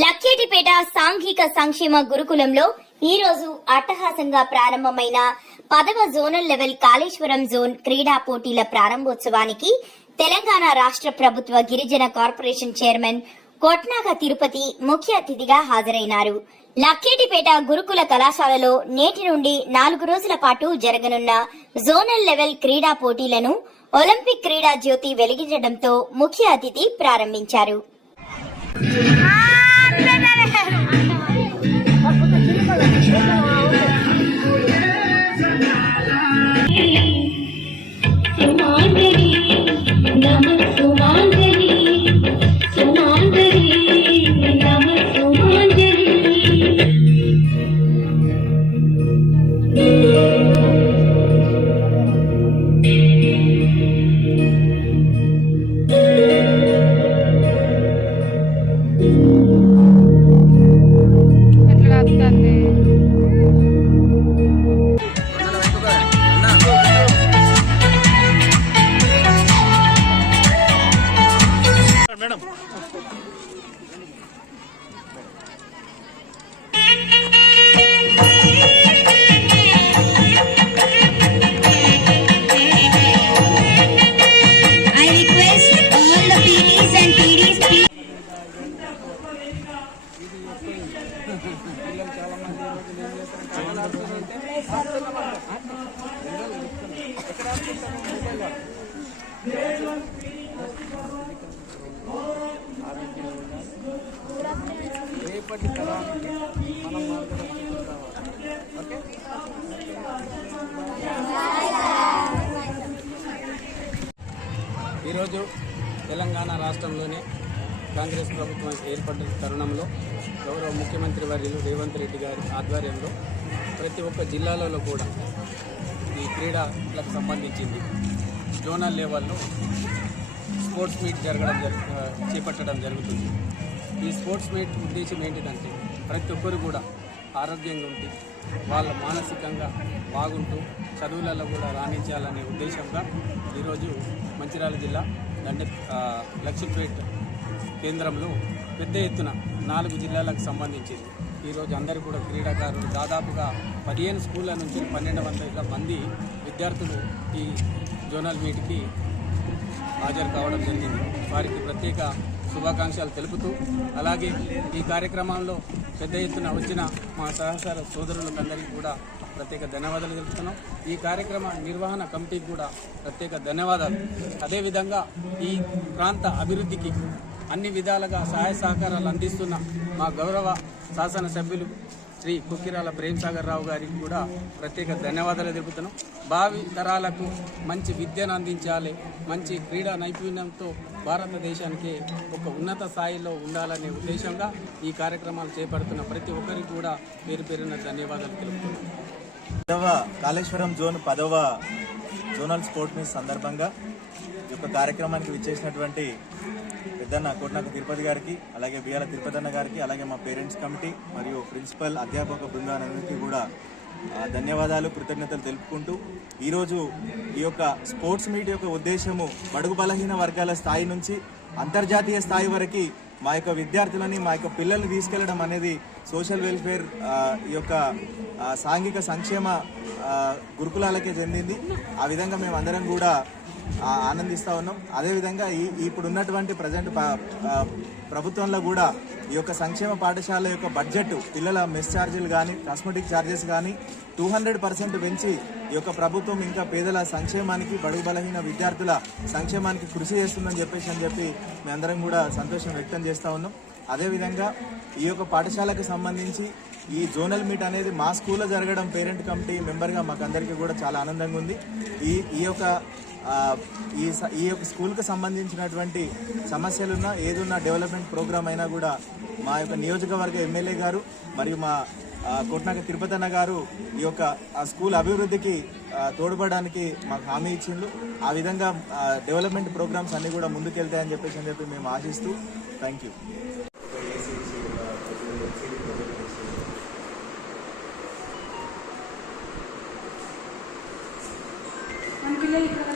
లక్కేటిపేట సాంఘిక సంక్షేమ గురుకులంలో ఈ రోజు అట్టహాసంగా ప్రారంభమైన 10వ జోనల్ లెవెల్ కాళేశ్వరం జోన్ క్రీడా పోటీల ప్రారంభోత్సవానికి తెలంగాణ రాష్ట్ర ప్రభుత్వ గిరిజన కార్పొరేషన్ చైర్మన్ కొట్నాక తిరుపతి ముఖ్య అతిథిగా హాజరైనారు. లక్కేటిపేట గురుకుల కళాశాలలో నేటి నుండి 4 రోజుల పాటు జరగనున్న జోనల్ లెవెల్ క్రీడా పోటీలను ఒలింపిక్ క్రీడా జ్యోతి వెలిగించడంతో ముఖ్య అతిథి ప్రారంభించారు. రేపటి తరానికి మనం ఓకే. ఈరోజు తెలంగాణ రాష్ట్రంలోనే కాంగ్రెస్ ప్రభుత్వం ఏర్పడిన తరుణంలో గౌరవ ముఖ్యమంత్రి వర్యులు రేవంత్ రెడ్డి గారి ఆధ్వర్యంలో ప్రతి ఒక్క జిల్లాలలో కూడా ఈ క్రీడలకు సంబంధించింది జోనల్ లెవెల్లో స్పోర్ట్స్ మీట్ చేపట్టడం జరుగుతుంది. ఈ స్పోర్ట్స్ మీట్ ఉద్దేశం ఏంటిదంటే ప్రతి ఒక్కరు కూడా ఆరోగ్యంగా ఉండి వాళ్ళ మానసికంగా బాగుంటూ చదువులలో కూడా రాణించాలనే ఉద్దేశంగా ఈరోజు మంచిర్యాల జిల్లా లక్ష్మీపేట కేంద్రంలో పెద్ద ఎత్తున 4 జిల్లాలకు సంబంధించింది. ఈరోజు అందరూ కూడా క్రీడాకారులు దాదాపుగా 15 స్కూళ్ళ నుంచి 1200 మంది విద్యార్థులు ఈ జోనల్ మీట్కి హాజరు కావడం జరిగింది. వారికి ప్రత్యేక శుభాకాంక్షలు తెలుపుతూ అలాగే ఈ కార్యక్రమంలో పెద్ద ఎత్తున వచ్చిన మా సహచర సోదరులందరికీ కూడా ప్రత్యేక ధన్యవాదాలు తెలుపుతున్నాం. ఈ కార్యక్రమ నిర్వహణ కమిటీకి కూడా ప్రత్యేక ధన్యవాదాలు. అదేవిధంగా ఈ ప్రాంత అభివృద్ధికి అన్ని విధాలుగా సహాయ సహకారాలు అందిస్తున్న మా గౌరవ శాసనసభ్యులు శ్రీ కుక్కిరాల ప్రేమ్సాగర్ రావు గారికి కూడా ప్రత్యేక ధన్యవాదాలు తెలుపుతున్నాం. భావి తరాలకు మంచి విద్యను అందించాలి, మంచి క్రీడా నైపుణ్యంతో భారతదేశానికి ఒక ఉన్నత స్థాయిలో ఉండాలనే ఉద్దేశంగా ఈ కార్యక్రమాలు చేపడుతున్న ప్రతి ఒక్కరికి కూడా పేరు పేరున ధన్యవాదాలు తెలుపుతున్నాం. 10వ కాళేశ్వరం జోన్ 10వ జోనల్ స్పోర్ట్ మీట్ సందర్భంగా ఈ యొక్క కార్యక్రమానికి విచ్చేసినటువంటి పెద్దన్న కొట్నాక తిరుపతి గారికి, అలాగే బియ్యాల తిరుపతి అన్న గారికి, అలాగే మా పేరెంట్స్ కమిటీ మరియు ప్రిన్సిపల్ అధ్యాపక బృందానికి కూడా ధన్యవాదాలు, కృతజ్ఞతలు తెలుపుకుంటూ ఈరోజు ఈ యొక్క స్పోర్ట్స్ మీట్ యొక్క ఉద్దేశము బడుగు బలహీన వర్గాల స్థాయి నుంచి అంతర్జాతీయ స్థాయి వరకు మా యొక్క విద్యార్థులని, మా యొక్క పిల్లల్ని తీసుకెళ్లడం అనేది సోషల్ వెల్ఫేర్ ఈ యొక్క సాంఘిక సంక్షేమ గురుకులాలకే చెందింది. ఆ విధంగా మేము అందరం కూడా ఆనందిస్తూ ఉన్నాం. అదేవిధంగా ఇప్పుడు ఉన్నటువంటి ప్రజెంట్ ప్రభుత్వంలో కూడా ఈ యొక్క సంక్షేమ పాఠశాల యొక్క బడ్జెట్, పిల్లల మెస్ ఛార్జీలు కానీ, కాస్మెటిక్ ఛార్జెస్ కానీ 200% పెంచి ఈ యొక్క ప్రభుత్వం ఇంకా పేదల సంక్షేమానికి, బడుగు బలహీన విద్యార్థుల సంక్షేమానికి కృషి చేస్తుందని చెప్పి మేమందరం కూడా సంతోషం వ్యక్తం చేస్తూ ఉన్నాం. అదేవిధంగా ఈ యొక్క పాఠశాలకు సంబంధించి ఈ జోనల్ మీట్ అనేది మా స్కూల్లో జరగడం పేరెంట్ కమిటీ మెంబర్గా మాకందరికీ కూడా చాలా ఆనందంగా ఉంది. ఈ యొక్క స్కూల్కి సంబంధించినటువంటి సమస్యలున్నా, ఏదున్నా డెవలప్మెంట్ ప్రోగ్రామ్ అయినా కూడా మా యొక్క నియోజకవర్గ ఎమ్మెల్యే గారు మరియు మా కొట్నాక తిరుపతి అన్న గారు ఈ యొక్క స్కూల్ అభివృద్ధికి తోడ్పడడానికి మాకు హామీ ఇచ్చిండ్రు. ఆ విధంగా డెవలప్మెంట్ ప్రోగ్రామ్స్ అన్నీ కూడా ముందుకెళ్తాయని చెప్పి మేము ఆశిస్తూ థ్యాంక్ యూ. పిల్లలు ఇక్కడ